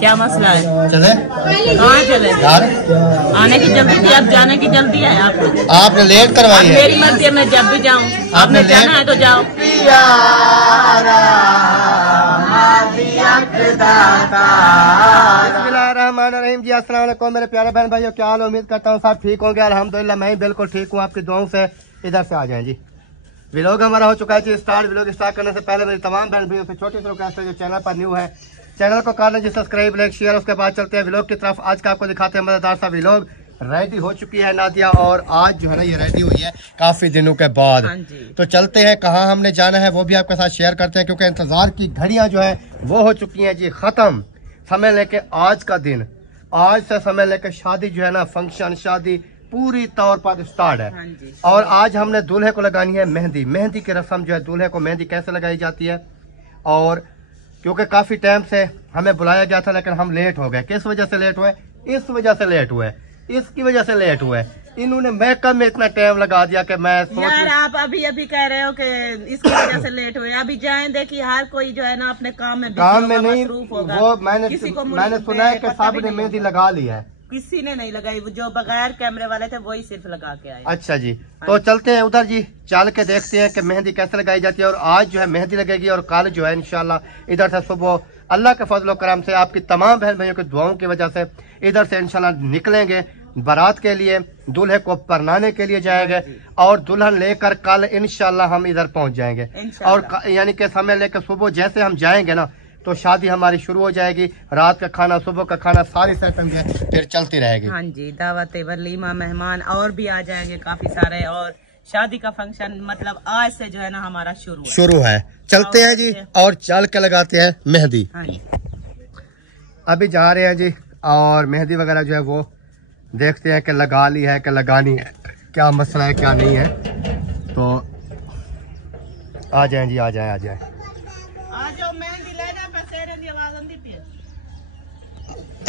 क्या मसला है? चले कहाँ चले? आने की जल्दी थी, अब जाने की जल्दी है आपको? आपने लेट करवाई है। मेरी मर्जी है, मैं जब भी जाऊँ। आपने जाना है तो जाओ। बिस्मिल्लाहिर्रहमानिर्रहीम। जी अस्सलाम वालेकुम मेरे प्यारे बहन भाइयों, क्या हाल? उम्मीद करता हूँ सब ठीक होंगे। अल्हम्दुलिल्लाह मैं ही बिल्कुल ठीक हूँ, आपकी दुआओं से। इधर से आ जाएं जी। व्लॉग हमारा हो चुका है जी स्टार्ट। व्लॉग स्टार्ट करने से पहले मेरी तमाम बहन भाइयों से छोटी सी रिक्वेस्ट है, जो चैनल पर न्यू है चैनल को कर लें जी सब्सक्राइब, लाइक, शेयर। उसके बाद चलते हैं व्लॉग की तरफ। आज का आपको दिखाते हैं मजेदार सा व्लॉग। रेडी हो चुकी है नादिया, और आज जो है ना ये रेडी हुई है काफी दिनों के बाद। तो चलते हैं, कहाँ हमने जाना है वो भी आपके साथ शेयर करते हैं, क्योंकि इंतजार की घड़ियां जो है वो हो चुकी हैं जी खत्म। समय लेके आज का दिन, आज से समय लेके शादी जो है ना, फंक्शन शादी पूरी तौर पर स्टार्ट है। और आज हमने दूल्हे को लगानी है मेहंदी। मेहंदी की रस्म जो है, दूल्हे को मेहंदी कैसे लगाई जाती है, और क्योंकि काफी टाइम से हमें बुलाया गया था लेकिन हम लेट हो गए। किस वजह से लेट हुए? इस वजह से लेट हुए, इसकी वजह से लेट हुए। इन्होंने मेकअप में इतना टाइम लगा दिया कि मैं यार आप अभी कह रहे हो कि इसकी वजह से लेट हुए। अभी जाएं, देखिए हर कोई जो है ना अपने काम में नहीं होगा। वो मैंने सुना है कि सब ने मेहंदी लगा ली है। किसी ने नहीं लगाई, जो बगैर कैमरे वाले थे वही सिर्फ लगा के आए। अच्छा जी, तो चलते हैं उधर जी, चल के देखते हैं कि मेहंदी कैसे लगाई जाती है। और आज जो है मेहंदी लगेगी, और कल जो है इंशाल्लाह इधर से सुबह अल्लाह के फजल करम से, आपकी तमाम बहन भाइयों की दुआओं की वजह से इधर से इंशाल्लाह निकलेंगे बारात के लिए, दूल्हे को परनाने के लिए जाएंगे, और दुल्हन लेकर कल इंशाल्लाह हम इधर पहुंच जाएंगे। और यानी कि समय लेकर सुबह जैसे हम जाएंगे ना, तो शादी हमारी शुरू हो जाएगी। रात का खाना, सुबह का खाना, सारी सेटिंग फिर चलती रहेगी। हाँ जी, दावत वलीमा, मेहमान और भी आ जाएंगे काफी सारे, और शादी का फंक्शन मतलब आज से जो है ना हमारा शुरू है। चलते हैं जी, और चल के लगाते हैं मेहंदी। हाँ जी, अभी जा रहे हैं जी, और मेहंदी वगैरह जो है वो देखते हैं कि लगा ली है कि लगानी है, क्या मसला है क्या नहीं है। तो आ जाएं जी, आ जाएं, आ जाएं।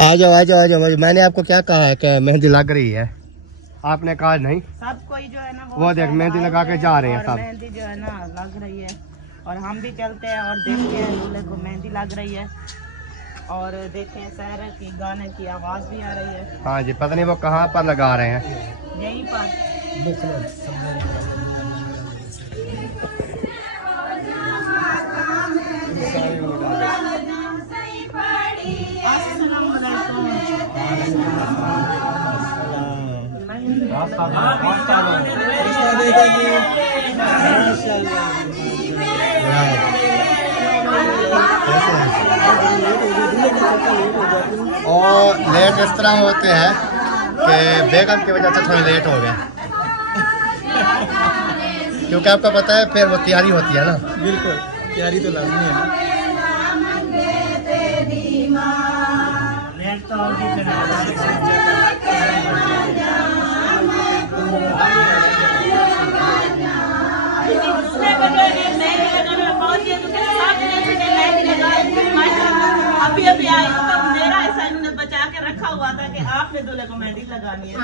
आ जाओ आ जाओ आ जाओ। मैंने आपको क्या कहा है कि मेहंदी लग रही है, आपने कहा नहीं। सब कोई जो है ना वो देख मेहंदी लगा के जा रहे हैं सब। मेहंदी जो है ना लग रही है, और हम भी चलते हैं और देखते हैं दूल्हे को मेहंदी लग रही है, और देखें सहर की गाने की आवाज भी आ रही है। हाँ जी, पता नहीं वो कहाँ पर लगा रहे हैं। यहीं पर और लेट इस तरह होते हैं कि बेगम की वजह से थोड़ी लेट हो गए, क्योंकि आपको पता है फिर वो तैयारी होती है ना। बिल्कुल, तैयारी तो लाजमी है। अभी आई तो मेरा ऐसा इन्होंने बचा के रखा हुआ था कि आपने दूल्हे को मेहंदी लगानी है।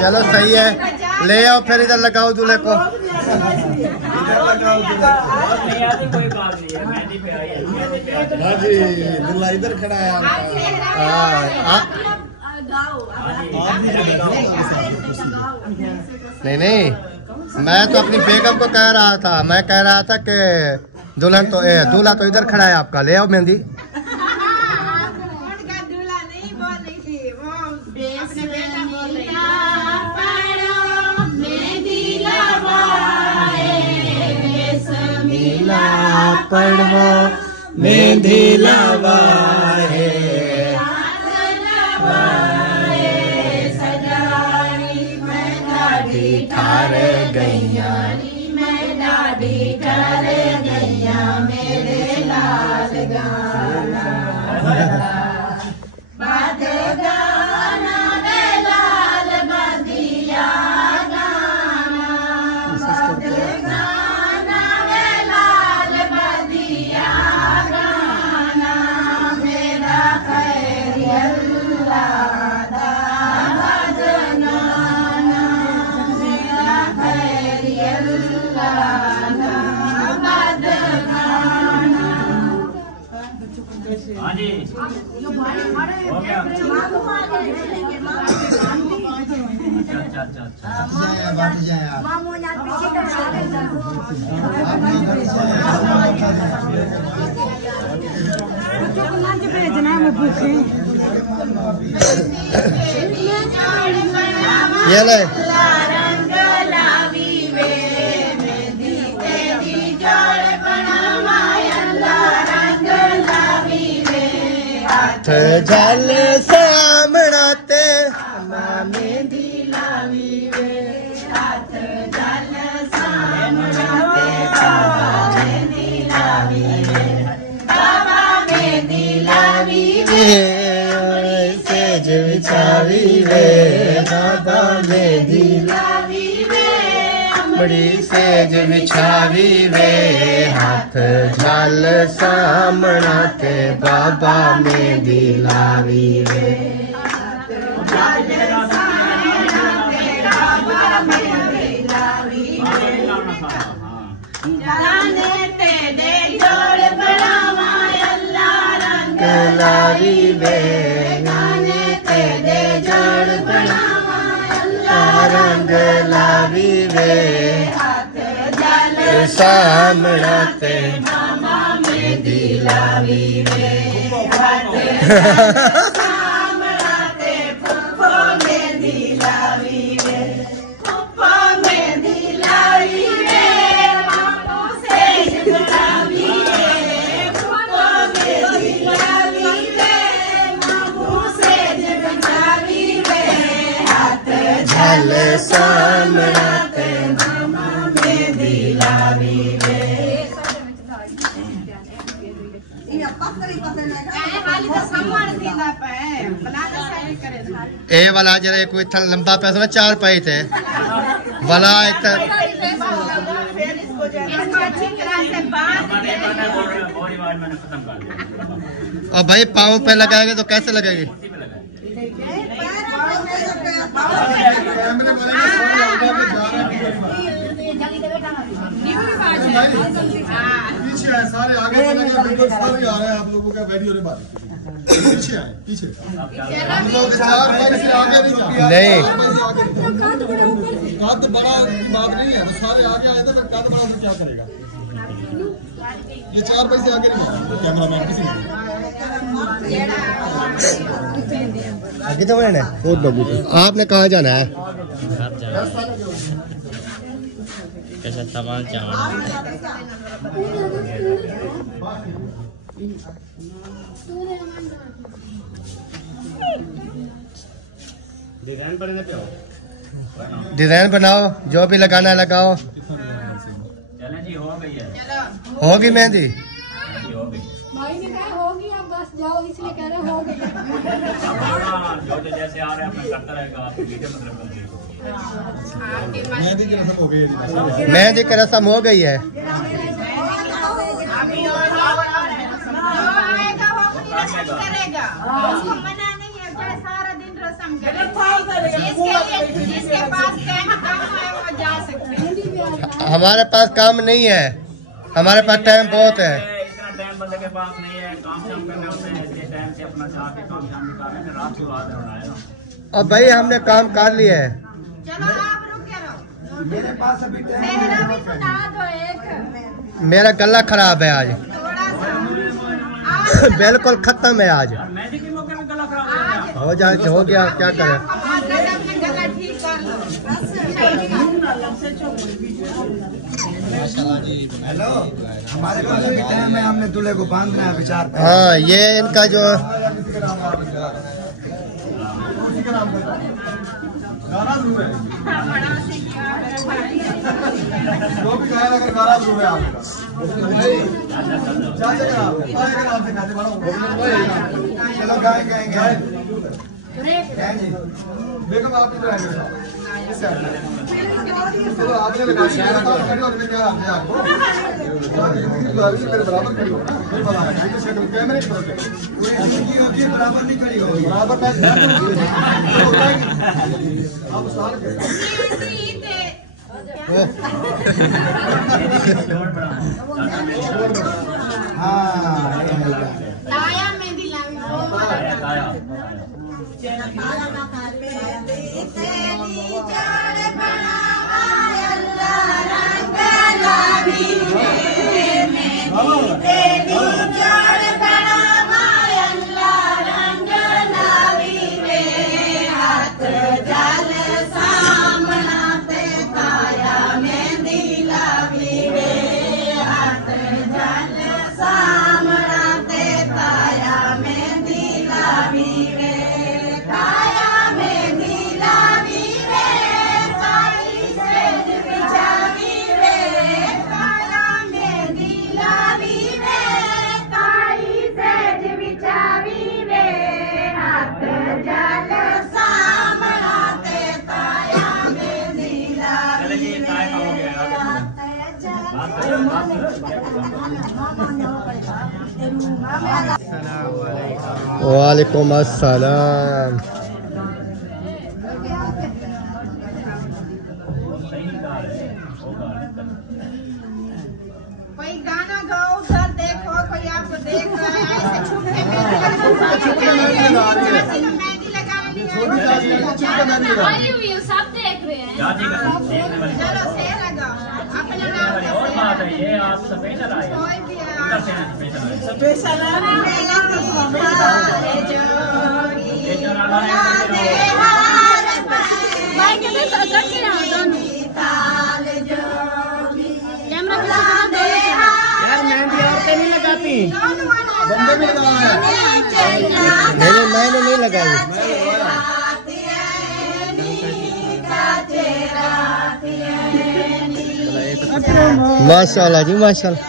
चलो सही है, ले आओ फिर इधर लगाओ दूल्हे को। कोई बात नहीं है, मेहंदी पे आई है। हाँ जी, दूल्हा इधर खड़ा है। नहीं, मैं तो अपनी बेगम को कह रहा था, मैं कह रहा था कि दूल्हा तो इधर खड़ा है आपका, ले आओ मेहंदी। पढ़ो मेहंदी लवाए, ठार गैया मेरे लाल गाना बाद गाना वे लाल बदिया गाना, बाद गाना वे लाल बदिया गाना, मेरा खैर अल्लाह दा भजनाना, मेरा खैर अल्लाह दा भजनाना। हाँ जी हो गया अच्छा अच्छा अच्छा भेजना है भूखे ये ले जल सामनाते मेहंदी लावी वे हाथ जल सामनाते मेहंदी लावी वे बाबा मेहंदी लावी वे सेज बिछावी वे बाबा मेहंदी लावी वे अमड़ी सेज बिछावी वे हाथ जल सामनाते बाबा मेहंदी लावी वे लावी वे गाने तेरे जोड़ बनावा रंग लावी वे सामनाते मामा मेहंदी लावी वे सामनाते फुफो मेहंदी लावी वे फुफो मेहंदी लावी वे मामू से लावी वे फुफो मेहंदी लावी वे मामू से लावी वे हाथ झल सामनाते मामा मेहंदी लावी वे ए वाला जरा कोई इतना लंबा पैसा ना 4 पाई थे वाला इतना और भाई पाँव पे लगाएंगे तो कैसे लगेगी पीछे है सारे आगे चले गए वीडियो सारे आ रहे हैं आप लोगों का वीडियो रे बात पीछे आए पीछे हम लोग 4 पैसे से आगे नहीं नहीं कद बड़ा बात नहीं है सारे आगे आए थे कद बड़ा तो क्या करेगा ये 4 पैसे आगे नहीं कैमरामैन किसी आगे तो मैंने आपने कहाँ जाना है कैसा सामान चावल डिजाइन बनाओ जो भी लगाना है लगाओ चलें जी हो गई है होगी मेहंदी भाई ने कहा होगी आप बस जाओ इसलिए कह रहे हो गई जो जैसे आ रहे हैं अपना करता रहेगा आपको वीडियो मतलब मेहंदी की रस्म हो गई है मेहंदी की रस्म हो गई है हमारे पास काम नहीं है हमारे पास टाइम बहुत है इतना टाइम बंदे के पास नहीं है काम शाम करने होते हैं इसलिए टाइम से अपना जाके काम शाम निकाल रहे हैं रात को बाद बनाया और भाई हमने काम कर लिया है चलो आप रुक के रहो मेरे पास अभी मेरा भी सुना दो एक मेरा गला खराब है आज थोड़ा सा बिल्कुल खत्म है आज मेहंदी के मौके में गला खराब हो जाए हो गया क्या करें गला ठीक कर लो हेलो हमारे पास अभी टाइम है हमने दूल्हे को बांधना है विचार हाँ ये इनका जो गाना शुरू है जो भी गाना अगर गाना शुरू है आपका चलो गाए गाएंगे बेगम आप इधर आइए चलो आपने भी गाना बताओ करियो और मैं क्या आपने आपको मेरे बराबर खड़ी हो नहीं पता है तो शक्ल कैमरे की तरफ कोई ऐसी होती है बराबर नहीं खड़ी होगी बराबर आप साल के लाया मैं वालेकुम अस्सलाम। कोई गाना गाओ, उधर देखो, कोई आपको देख रहा है, ऐसे छुप के मेहंदी आई हुई है, सब देख रहे हैं। चलो शेर लगाओ अपने नाम का। और बात है ये आप स्पेशल आए कोई भी है स्पेशल यार मेहंदी औरतें नहीं लगाती, बंदे भी लगा है। मैंने नहीं लगाई। माशाल्लाह जी माशाल्लाह।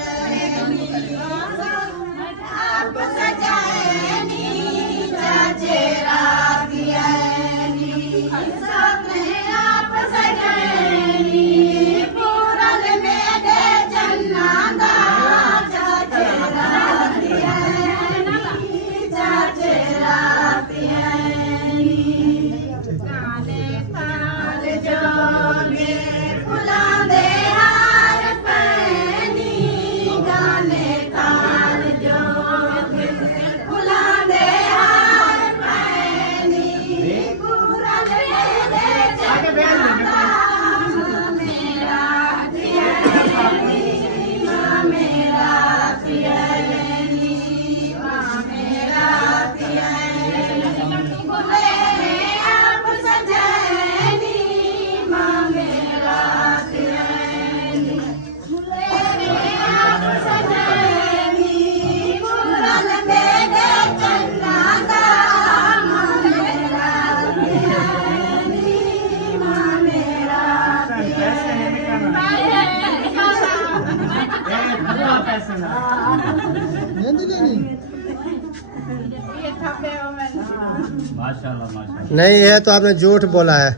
माशाल्लाह। नहीं है तो आपने झूठ बोला है।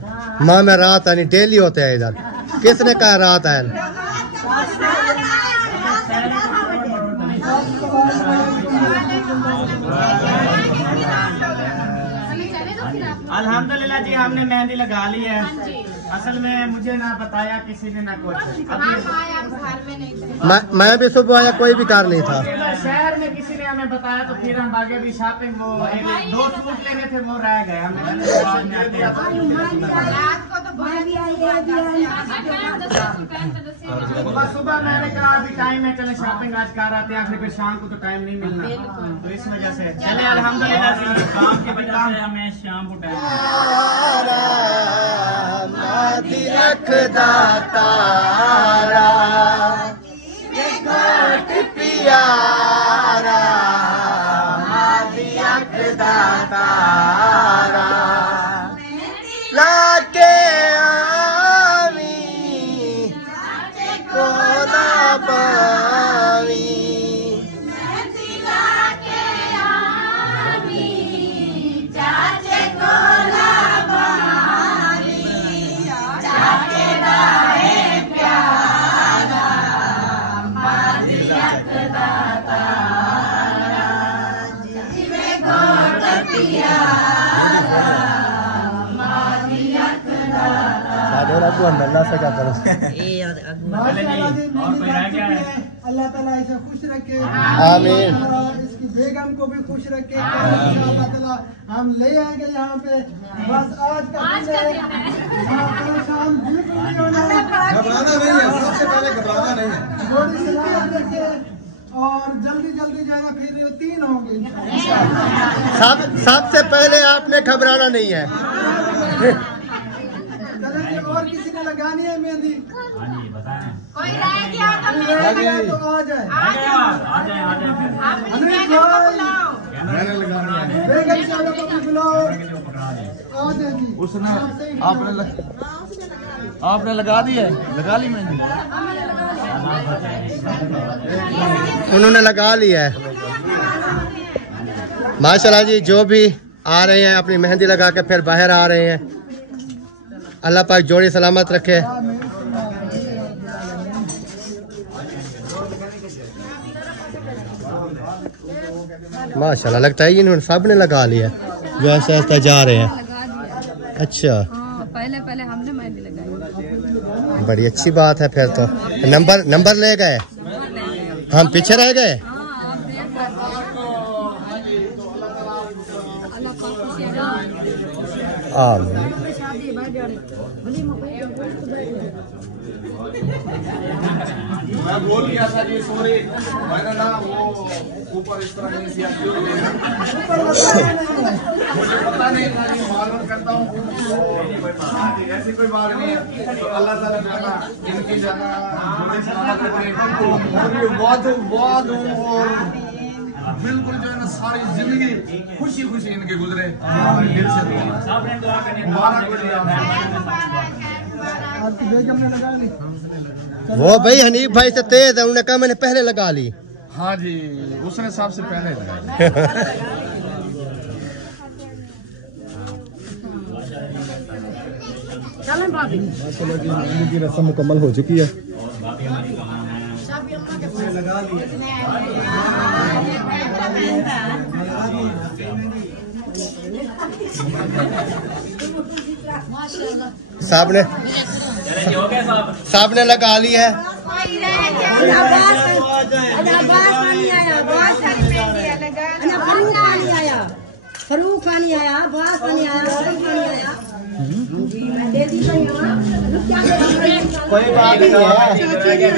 माँ में रात आनी डेली होते हैं इधर। किसने कहा रात आए? अल्हम्दुलिल्लाह जी हमने मेहंदी लगा ली है। असल में मुझे ना बताया किसी ने ना कुछ। मैं भी सुबह आया, कोई भी कार नहीं था। शहर में किसी ने हमें बताया तो फिर हम आगे भी शॉपिंग वो 2 सूट लेने थे वो रह गए हमें। सुबह मैंने कहा अभी टाइम है, चले शॉपिंग आज कर आते हैं, फिर शाम को तो टाइम नहीं मिलना, तो इस वजह से चले अल्हम्दुलिल्लाह काम के बच्चे हमें शाम को टाइम रखदा तारा पियारा रखदा तारा लाके आवी कोना पावी अल्लाह से क्या करो। और कोई रह गया है? अल्लाह ताला इसे खुश रखे, आमीन। इसकी बेगम को भी खुश रखे। अल्लाह ताला हम ले आएंगे यहाँ पे, बस आज का दिन है। शाम बिल्कुल नहीं होना, घबराना नहीं है, सबसे पहले घबराना नहीं है। थोड़ी सलामत रखे और जल्दी जल्दी जो है ना फिर 3 होंगे। सबसे पहले आपने घबराना नहीं है। और किसी ने लगानी है मेहंदी? हाँ जी बताएं। कोई रह गया तो तो आ जाए। आ जाए फिर। अपनी बेगम को बुलाओ। मैंने लगानी है। बेगम साहब को भी बुलाओ। के जो पकड़ा दे। आ जाए जी। उसने आपने लगा दी है, लगा ली मेहंदी। उन्होंने लगा लिया है। माशाल्लाह जी, जो भी आ रहे हैं अपनी मेहंदी लगा के फिर बाहर आ रहे हैं। अल्लाह पाक जोड़ी सलामत रखे। माशाल्लाह, लगता है इन्होंने सब ने लगा लिया, जो ऐसा ऐसा जा रहे हैं। अच्छा, पहले पहले हमने मेहंदी लगाई। बड़ी अच्छी बात है फिर तो। नंबर ले गए, हम पीछे रह गए। मैं बोल गया था जी, सॉरी, मैंने ना वो ऊपर इस तरह नहीं किया, मुझे पता नहीं था, मालूम करता हूँ। ऐसी कोई बात नहीं है, तो अल्लाह ताला ने इनकी जगह बहुत और बिल्कुल जो है ना सारी जिंदगी खुशी खुशी इनके गुजरे। दिल से मुबारक हो दिया। आपकी बेगम ने लगा ली? वो भाई हनीफ भाई से तेज है, उन्होंने कहा मैंने पहले लगा ली। हाँ जी, उसने सबसे पहले लगाई। माशाल्लाह जी, मेहंदी की रस्म मुकम्मल हो चुकी है। लगा लिया साहब ने लगा ली है। फरूक खानी आया, बास खानी आया, कोई बात नहीं है,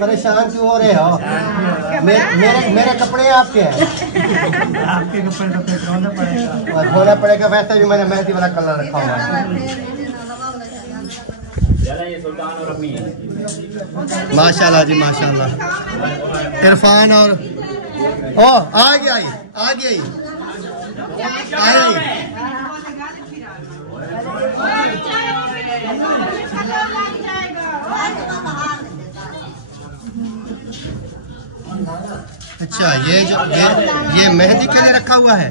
परेशान क्यों हो रहे हो? मेरे कपड़े आपके हैं। आपके कपड़े तो फिर धोना पड़ेगा। और धोना पड़ेगा, वैसे भी मैंने मेहंदी वाला कलर रखा हुआ है। माशाल्लाह जी माशाल्लाह। इरफान और ओ आ गया अच्छा, ये मेहंदी के लिए रखा हुआ है।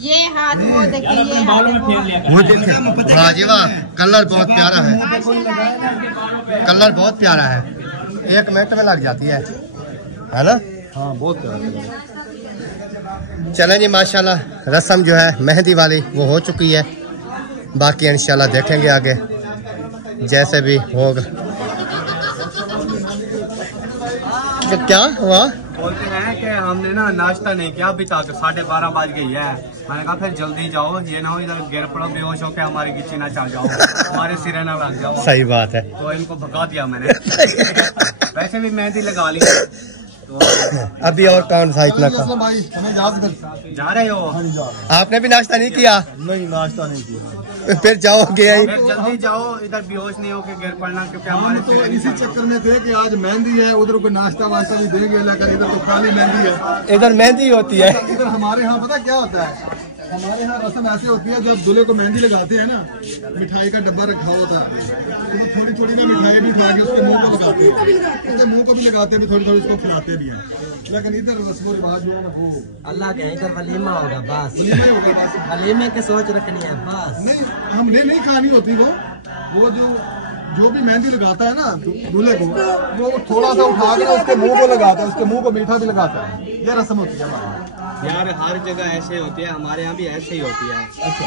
ये हाथ वो देखिए, वो देखिए, वाह, कलर बहुत प्यारा है, कलर बहुत प्यारा है। 1 मिनट में लग जाती है ना? हाँ, बहुत प्यारा। चलें जी, माशाल्लाह रस्म जो है मेहंदी वाली वो हो चुकी है। बाकी इंशाल्लाह देखेंगे आगे जैसे भी होगा। क्या हुआ? बोलते हैं कि हमने ना नाश्ता नहीं किया अभी तक, 12:30 बज गई है। मैंने कहा फिर जल्दी जाओ, ये ना हो इधर गिर पड़ो, बेहोश हो के हमारी गिच्ची ना चल जाओ, हमारे सिरे ना लग जाओ। सही बात है। तो इनको भगा दिया मैंने। वैसे भी मेहंदी लगा ली तो अभी और कौन सा इतना का? भाई हमें याद कर जा रहे हो? आपने भी नाश्ता नहीं किया? नहीं, नाश्ता नहीं किया। फिर जाओगे फिर जल्दी जाओ, इधर बेहोश नहीं हो के गिर पड़ना, क्योंकि हमारे तो सिरे नहीं इसी चक्कर में थे कि आज मेहंदी है, उधर को नाश्ता वास्ता भी देंगे, लेकिन इधर तो खाली मेहंदी है। इधर मेहंदी होती है। इधर हमारे यहाँ पता क्या होता है, हमारे यहाँ रस्म ऐसे होती है, जब दूल्हे को मेहंदी लगाते हैं ना, मिठाई का डब्बा रखा होता है, तो थोड़ी थोड़ी ना मिठाई भी खा के उसके मुंह को लगाते हैं, उसके मुंह को भी लगाते हैं, थोड़ी थोड़ी उसको खिलाते भी हैं। लेकिन इधर रस्म रिवाज जो है ना वो अल्लाह के इधर वलीमा होगा, बस वलीमा ही होगा बस। वलीमे की सोच रखनी है बस। नहीं, हमने नहीं खानी होती वो जो भी मेहंदी लगाता है ना दूल्हे को, वो थोड़ा सा उठा के उसके मुंह को लगाता है, उसके मुंह को मीठा भी लगाता है। ये रस्म होती है हमारे यार, हर जगह ऐसे होती है, हमारे यहाँ भी ऐसे ही होती है।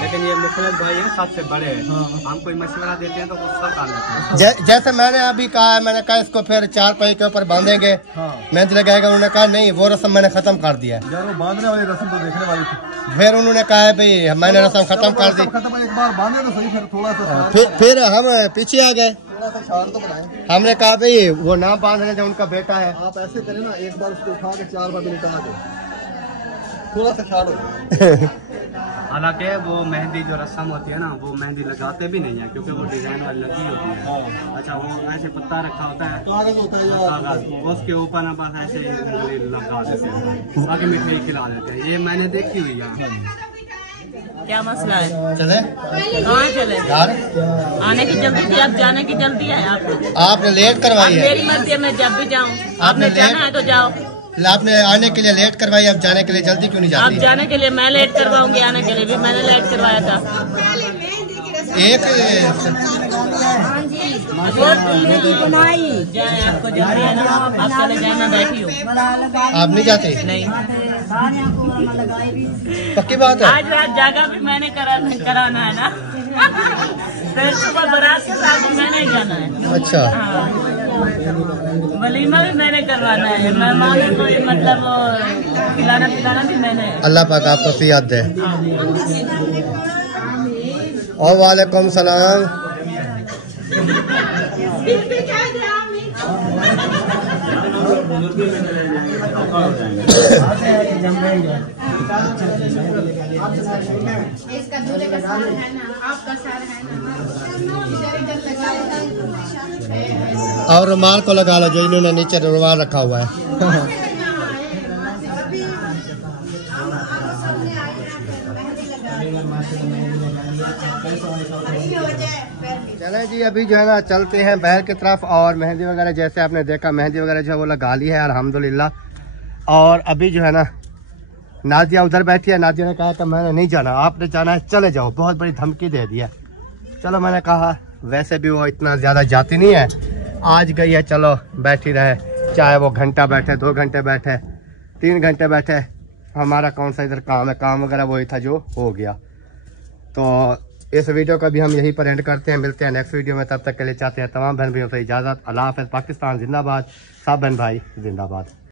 लेकिन ये मुखलिस भाई है, सबसे बड़े हैं, हम कोई मशवरा देते हैं तो गुस्सा कर लेते हैं। जैसे मैंने अभी कहा है, मैंने कहा इसको फिर 4 पहिए के ऊपर बांधेंगे, मेहंदी लगाएगा। उन्होंने कहा नहीं, वो रस्म मैंने खत्म कर दिया। यार, वो बांधने वाली रस्म तो देखने वाली थी। फिर उन्होंने कहा है भाई मैंने रस्म खत्म कर दी। खत्म, एक बार बांधे तो सही, फिर थोड़ा सा फिर हम पीछे आ गए। थोड़ा सा छाड़ तो बनाए। हमने कहा भाई वो ना बांधने जो उनका बेटा है। आप ऐसे करें ना, एक बार उसको उठा के 4 बार निकलना दो, थोड़ा सा छाड़ो। हालांकि वो मेहंदी जो रस्म होती है ना, वो मेहंदी लगाते भी नहीं है, क्योंकि वो डिजाइन वाली लगी होती है। अच्छा, वो ऐसे पत्ता रखा होता है, कागज होता है यार, कागज, उसके ऊपर ना बस ऐसे उंगली लगा देते हैं, बाकी मिठाई खिला देते हैं। ये मैंने देखी हुई है। क्या मसला है? चले कहाँ चले? यार, आने की जल्दी थी, अब जाने की जल्दी है आपको? आपने लेट करवाई है। मेरी मर्जी है, मैं जब भी जाऊँ। आपने जाना है तो जाओ। आपने आने के लिए लेट करवाई, अब जाने के लिए जल्दी क्यों नहीं आप जाती? जाने के लिए मैं लेट करवाऊंगी, आने के लिए भी मैंने लेट करवाया था। एक बनाई जाए आपको जल्दी है ना, आप चले जाना, बैठी हो। आप नहीं जाते? नहीं, पक्की बात है। आज रात जागा भी मैंने कराना है ना, फिर सुबह बारात के साथ मैंने जाना है। अच्छा, हाँ, वलीमा भी मैंने करवाना है, मेहमानों को भी मतलब खिलाना पिलाना भी मैंने। अल्लाह पाक आपको सियात दे। और वालेकुम सलाम। इसका दूल्हे का सार है ना, आपका सार है ना, और रुमाल को लगा लो जो इन्होंने नीचे रुमाल रखा हुआ है। चले जी, अभी जो है ना चलते हैं बहर की तरफ। और मेहंदी वगैरह जैसे आपने देखा, मेहंदी वगैरह जो है वो लगा ली है अल्हम्दुलिल्लाह। और अभी जो है ना नाजिया उधर बैठी है। नाजिया ने कहा कि मैंने नहीं जाना, आपने जाना है, चले जाओ। बहुत बड़ी धमकी दे दी है। चलो मैंने कहा वैसे भी वो इतना ज़्यादा जाती नहीं है, आज गई है, चलो बैठी रहे, चाहे वो घंटा बैठे, 2 घंटे बैठे, 3 घंटे बैठे, हमारा कौन सा इधर काम है। काम वगैरह वही था जो हो गया। तो इस वीडियो का भी हम यहीं पर एंड करते हैं। मिलते हैं नेक्स्ट वीडियो में, तब तक के लिए चाहते हैं तमाम बहन भाइयों से इजाज़त। अल्लाह हाफ़िज़। पाकिस्तान जिंदाबाद, सब बहन भाई जिंदाबाद।